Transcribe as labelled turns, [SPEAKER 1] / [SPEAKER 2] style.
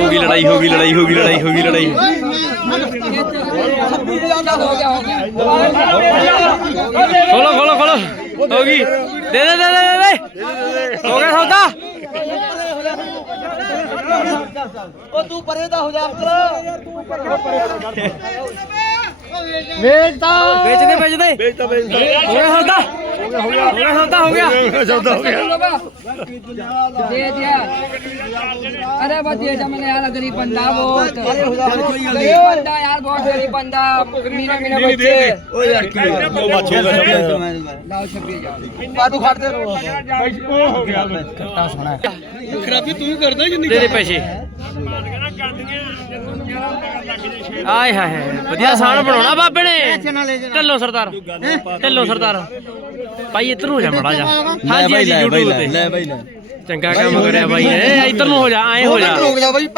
[SPEAKER 1] होगी लड़ाई होगी लड़ाई होगी लड़ाई होगी लड़ाई खोलो खोलो खोलो होगी दे दे दे दे दे हो गया सौदा
[SPEAKER 2] ਉਹ ਤੂੰ ਪਰੇ ਦਾ ਹੋ ਜਾ
[SPEAKER 1] बेचता बेच दे बेच दे बेचता बेचता हो गया सौदा हो गया सौदा हो गया सौदा हो गया
[SPEAKER 3] दे दिया अरे बस दे दिया मैंने यार गरीब बंदा बहुत गरीब बंदा यार बहुत गरीब बंदा मीना मीना बच्चे
[SPEAKER 2] ओ यार की वो बात हो गया
[SPEAKER 3] लाओ 26
[SPEAKER 2] ਬਾਦੂ ਖੜਦੇ
[SPEAKER 1] हो गया
[SPEAKER 2] ਕੱਟਾ ਸੋਣਾ ਖਰਾਬੀ ਤੂੰ ਹੀ ਕਰਦਾ ਜਿੰਨੀ
[SPEAKER 1] दे दे पैसे ਆਏ ਹਾਏ ਵਧੀਆ ਸਾਨ ਬਣਾਉਣਾ ਬਾਬੇ ਨੇ ਢੱਲੋ ਸਰਦਾਰ ਢੱਲੋ ਸਰਦਾਰ ਭਾਈ ਇੱਧਰ ਨੂੰ ਜਾ ਮੜਾ ਜਾ ਹਾਂਜੀ ਹਾਂਜੀ YouTube ਤੇ
[SPEAKER 2] ਲੈ ਬਾਈ ਲੈ
[SPEAKER 1] ਚੰਗਾ ਕੰਮ ਕਰਿਆ ਬਾਈ ਨੇ ਇੱਧਰ ਨੂੰ ਹੋ ਜਾ ਐ ਹੋ ਜਾ
[SPEAKER 2] ਰੁਕ ਜਾ ਬਾਈ